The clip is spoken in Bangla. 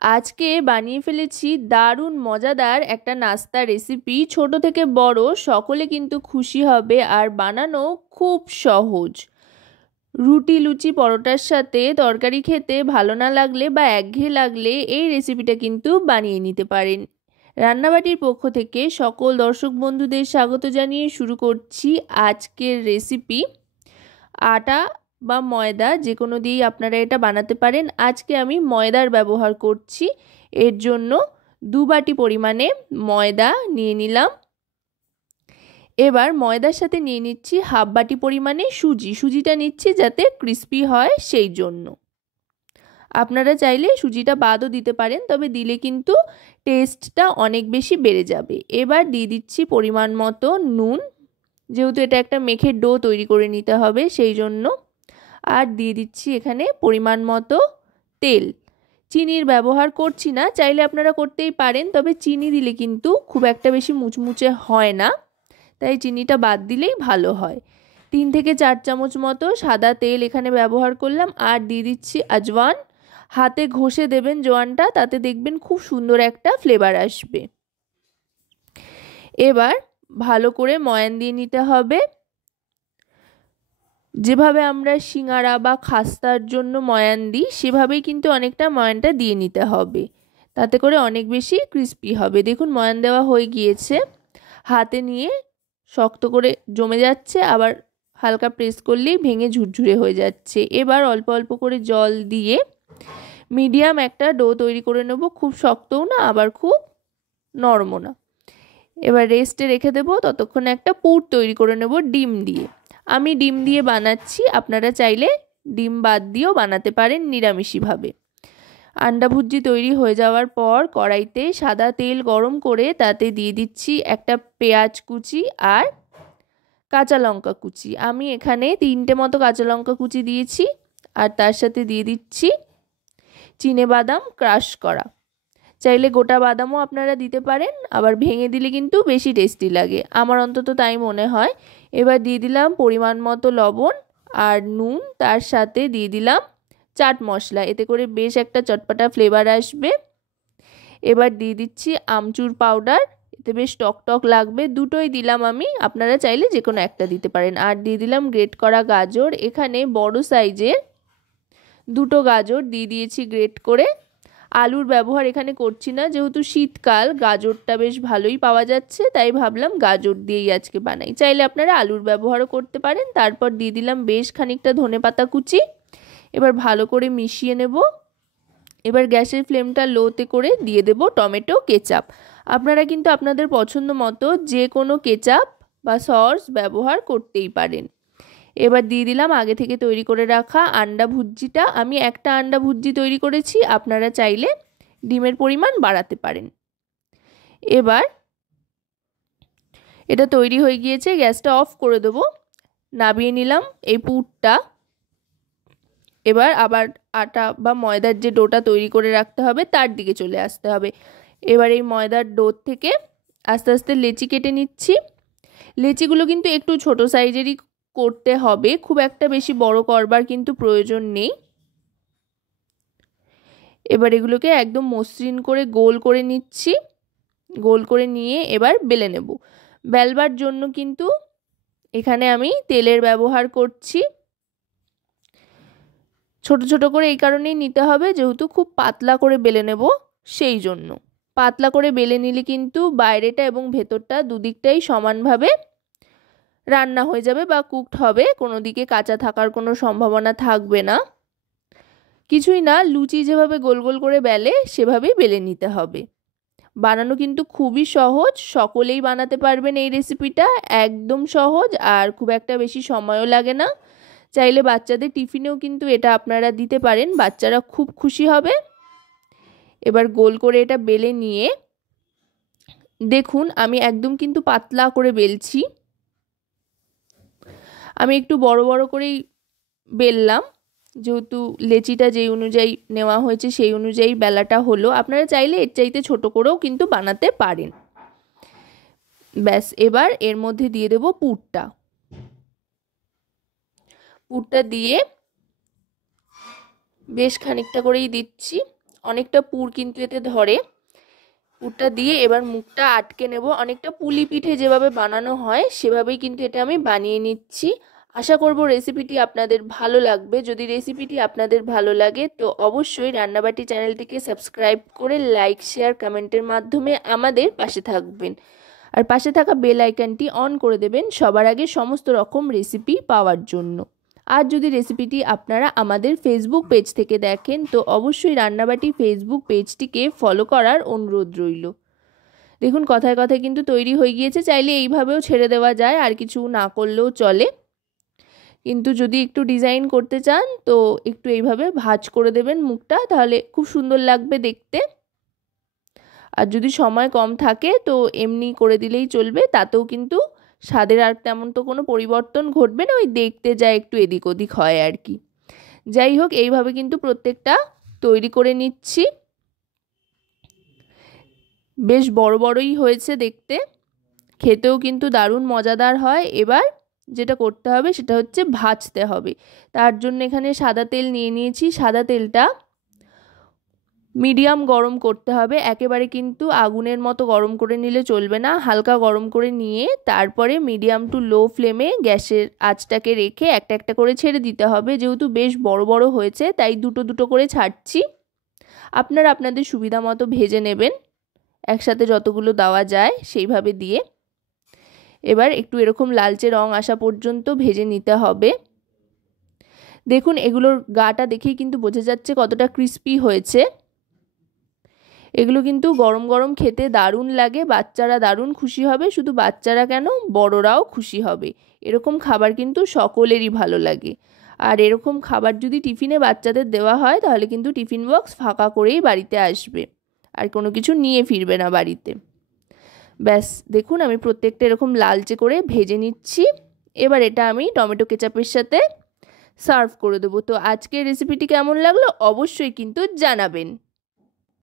আজকে বানিয়ে ফেলেছি দারুণ মজাদার একটা নাস্তা রেসিপি। ছোট থেকে বড় সকলে কিন্তু খুশি হবে, আর বানানো খুব সহজ। রুটি, লুচি, পরোটার সাথে তরকারি খেতে ভালো না লাগলে বা একঘেয়ে লাগলে এই রেসিপিটা কিন্তু বানিয়ে নিতে পারেন। রান্নাবাটির পক্ষ থেকে সকল দর্শক বন্ধুদের স্বাগত জানিয়ে শুরু করছি আজকের রেসিপি। আটা বা ময়দা যে কোনো দিয়েই আপনারা এটা বানাতে পারেন। আজকে আমি ময়দার ব্যবহার করছি। এর জন্য 2 বাটি পরিমাণে ময়দা নিয়ে নিলাম। এবার ময়দার সাথে নিয়ে নিচ্ছি হাফ বাটি পরিমাণে সুজি। সুজিটা নিচ্ছি যাতে ক্রিস্পি হয় সেই জন্য। আপনারা চাইলে সুজিটা বাদও দিতে পারেন, তবে দিলে কিন্তু টেস্টটা অনেক বেশি বেড়ে যাবে। এবার দিয়ে দিচ্ছি পরিমাণ মতো নুন, যেহেতু এটা একটা মেখে ডো তৈরি করে নিতে হবে সেই জন্য। আর দিয়ে দিচ্ছি এখানে পরিমাণ মতো তেল। চিনির ব্যবহার করছি না, চাইলে আপনারা করতেই পারেন, তবে চিনি দিলে কিন্তু খুব একটা বেশি মুচমুচে হয় না, তাই চিনিটা বাদ দিলেই ভালো হয়। 3 থেকে 4 চামচ মতো সাদা তেল এখানে ব্যবহার করলাম। আর দিয়ে দিচ্ছি আজওয়ান। হাতে ঘষে দেবেন জোয়ানটা, তাতে দেখবেন খুব সুন্দর একটা ফ্লেভার আসবে। এবার ভালো করে ময়ান দিয়ে নিতে হবে। যেভাবে আমরা সিঙ্গারা বা খাস্তার জন্য ময়ান দিই সেভাবেই কিন্তু অনেকটা ময়ানটা দিয়ে নিতে হবে, তাতে করে অনেক বেশি ক্রিস্পি হবে। দেখুন ময়ান দেওয়া হয়ে গিয়েছে, হাতে নিয়ে শক্ত করে জমে যাচ্ছে, আবার হালকা প্রেস করলেই ভেঙে ঝুরঝুরে হয়ে যাচ্ছে। এবার অল্প অল্প করে জল দিয়ে মিডিয়াম একটা ডো তৈরি করে নেব, খুব শক্তও না আবার খুব নরমও না। এবার রেস্টে রেখে দেবো, ততক্ষণে একটা পুর তৈরি করে নেব ডিম দিয়ে। আমি ডিম দিয়ে বানাচ্ছি, আপনারা চাইলে ডিম বাদ দিয়েও বানাতে পারেন নিরামিষিভাবে। আন্ডা ভুজি তৈরি হয়ে যাওয়ার পর কড়াইতে সাদা তেল গরম করে তাতে দিয়ে দিচ্ছি একটা পেঁয়াজ কুচি আর কাঁচা লঙ্কা কুচি। আমি এখানে 3টে মতো কাঁচা লঙ্কা কুচি দিয়েছি, আর তার সাথে দিয়ে দিচ্ছি চিনেবাদাম ক্রাশ করা। চাইলে গোটা বাদামও আপনারা দিতে পারেন, আবার ভেঙে দিলে কিন্তু বেশি টেস্টি লাগে, আমার অন্তত তাই মনে হয়। এবার দিয়ে দিলাম পরিমাণ মতো লবণ আর নুন, তার সাথে দিয়ে দিলাম চাট মশলা, এতে করে বেশ একটা চটপাটা ফ্লেভার আসবে। এবার দিয়ে দিচ্ছি আমচুর পাউডার, এতে বেশ টক টক লাগবে, দুটোই দিলাম আমি, আপনারা চাইলে যে কোনো একটা দিতে পারেন। আর দিয়ে দিলাম গ্রেট করা গাজর, এখানে বড় সাইজের 2টো গাজর দিয়ে দিয়েছি গ্রেট করে। আলুর ব্যবহার এখানে করছি না, যেহেতু শীতকাল গাজরটা বেশ ভালোই পাওয়া যাচ্ছে, তাই ভাবলাম গাজর দিয়েই আজকে বানাই। চাইলে আপনারা আলুর ব্যবহারও করতে পারেন। তারপর দিয়ে দিলাম বেশ খানিকটা ধনেপাতা কুচি। এবার ভালো করে মিশিয়ে নেব। এবার গ্যাসের ফ্লেমটা লোতে করে দিয়ে দেব টমেটো কেচাপ। আপনারা কিন্তু আপনাদের পছন্দ মতো যে কোনো কেচাপ বা সস ব্যবহার করতেই পারেন। এবার দিয়ে দিলাম আগে থেকে তৈরি করে রাখা আন্ডা ভুজিটা। আমি একটা আন্ডা ভুজি তৈরি করেছি, আপনারা চাইলে ডিমের পরিমাণ বাড়াতে পারেন। এবার এটা তৈরি হয়ে গিয়েছে, গ্যাসটা অফ করে দেবো। নামিয়ে নিলাম এই পুরটা। এবার আবার আটা বা ময়দার যে ডোটা তৈরি করে রাখতে হবে তার দিকে চলে আসতে হবে। এবার এই ময়দার ডো থেকে আস্তে আস্তে লেচি কেটে নিচ্ছি। লেচিগুলো কিন্তু একটু ছোট সাইজেরই করতে হবে, খুব একটা বেশি বড় করবার কিন্তু প্রয়োজন নেই। এবার এগুলোকে একদম মসৃণ করে গোল করে নিচ্ছি। গোল করে নিয়ে এবার বেলে নেব। বেলবার জন্য কিন্তু এখানে আমি তেলের ব্যবহার করছি। ছোট ছোট করে এই কারণেই নিতে হবে, যেহেতু খুব পাতলা করে বেলে নেব সেই জন্য। পাতলা করে বেলে নিলে কিন্তু বাইরেটা এবং ভেতরটা দুদিকটাই সমানভাবে রান্না হয়ে যাবে বা কুকড হবে, কোনো দিকে কাঁচা থাকার কোনো সম্ভাবনা থাকবে না। কিছুই না, লুচি যেভাবে গোল গোল করে বেলে সেভাবেই বেলে নিতে হবে। বানানো কিন্তু খুবই সহজ, সকলেই বানাতে পারবেন এই রেসিপিটা, একদম সহজ, আর খুব একটা বেশি সময়ও লাগে না। চাইলে বাচ্চাদের টিফিনেও কিন্তু এটা আপনারা দিতে পারেন, বাচ্চারা খুব খুশি হবে। এবার গোল করে এটা বেলে নিয়ে দেখুন আমি একদম কিন্তু পাতলা করে বেলছি। আমি একটু বড় বড় করেই বেললাম, যেহেতু লেচিটা যেই অনুযায়ী নেওয়া হয়েছে সেই অনুযায়ী বেলাটা হলো। আপনারা চাইলে এর চাইতে ছোট করেও কিন্তু বানাতে পারেন। ব্যাস, এবার এর মধ্যে দিয়ে দেব পুরটা। পুরটা দিয়ে বেশ খানিকটা করেই দিচ্ছি, অনেকটা পুর কিন্তু এতে ধরে। পুরটা দিয়ে এবার মুখটা আটকে নেব। অনেকটা পুলি পিঠে যেভাবে বানানো হয় সেভাবেই কিন্তু এটা আমি বানিয়ে নিচ্ছি। আশা করব রেসিপিটি আপনাদের ভালো লাগবে। যদি রেসিপিটি আপনাদের ভালো লাগে তো অবশ্যই রান্নাবাটি চ্যানেলটিকে সাবস্ক্রাইব করে লাইক শেয়ার কমেন্টের মাধ্যমে আমাদের পাশে থাকবেন। আর পাশে থাকা বেল আইকনটি অন করে দেবেন সবার আগে সমস্ত রকম রেসিপি পাওয়ার জন্য। আর যদি রেসিপিটি আপনারা আমাদের ফেসবুক পেজ থেকে দেখেন তো অবশ্যই রান্নাবাটি ফেসবুক পেজটিকে ফলো করার অনুরোধ রইল। দেখুন কথায় কথায় কিন্তু তৈরি হয়ে গিয়েছে। চাইলে এইভাবেও ছেড়ে দেওয়া যায়, আর কিছু না করলেও চলে, কিন্তু যদি একটু ডিজাইন করতে চান তো একটু এইভাবে ভাঁজ করে দেবেন মুখটা, তাহলে খুব সুন্দর লাগবে দেখতে। আর যদি সময় কম থাকে তো এমনি করে দিলেই চলবে, তাতেও কিন্তু স্বাদের আর তেমন তো কোনো পরিবর্তন ঘটবে না, ওই দেখতে যা একটু এদিক ওদিক হয় আর কি। যাই হোক, এইভাবে কিন্তু প্রত্যেকটা তৈরি করে নিচ্ছি। বেশ বড় বড়ই হয়েছে দেখতে, খেতেও কিন্তু দারুণ মজাদার হয়। এবার যেটা করতে হবে সেটা হচ্ছে ভাজতে হবে। তার জন্য এখানে সাদা তেল নিয়ে নিয়েছি। সাদা তেলটা মিডিয়াম গরম করতে হবে, একেবারে কিন্তু আগুনের মতো গরম করে নিলে চলবে না। হালকা গরম করে নিয়ে তারপরে মিডিয়াম টু লো ফ্লেমে গ্যাসের আঁচটাকে রেখে একটা একটা করে ছেড়ে দিতে হবে। যেহেতু বেশ বড় বড় হয়েছে তাই দুটো দুটো করে ছাড়ছি। আপনারা আপনাদের সুবিধা মতো ভেজে নেবেন, একসাথে যতগুলো দেওয়া যায় সেইভাবে দিয়ে। এবার একটু এরকম লালচে রং আসা পর্যন্ত ভেজে নিতে হবে। দেখুন এগুলোর গাটা দেখেই কিন্তু বোঝা যাচ্ছে কতটা ক্রিস্পি হয়েছে। এগুলো কিন্তু গরম গরম খেতে দারুণ লাগে, বাচ্চারা দারুণ খুশি হবে। শুধু বাচ্চারা কেন, বড়রাও খুশি হবে। এরকম খাবার কিন্তু সকলেরই ভালো লাগে। আর এরকম খাবার যদি টিফিনে বাচ্চাদের দেওয়া হয় তাহলে কিন্তু টিফিন বক্স ফাঁকা করেই বাড়িতে আসবে, আর কোনো কিছু নিয়ে ফিরবে না বাড়িতে। ব্যাস দেখুন আমি প্রত্যেকটা এরকম লালচে করে ভেজে নিচ্ছি। এবার এটা আমি টমেটো কেচাপের সাথে সার্ভ করে দেবো। তো আজকের রেসিপিটি কেমন লাগলো অবশ্যই কিন্তু জানাবেন।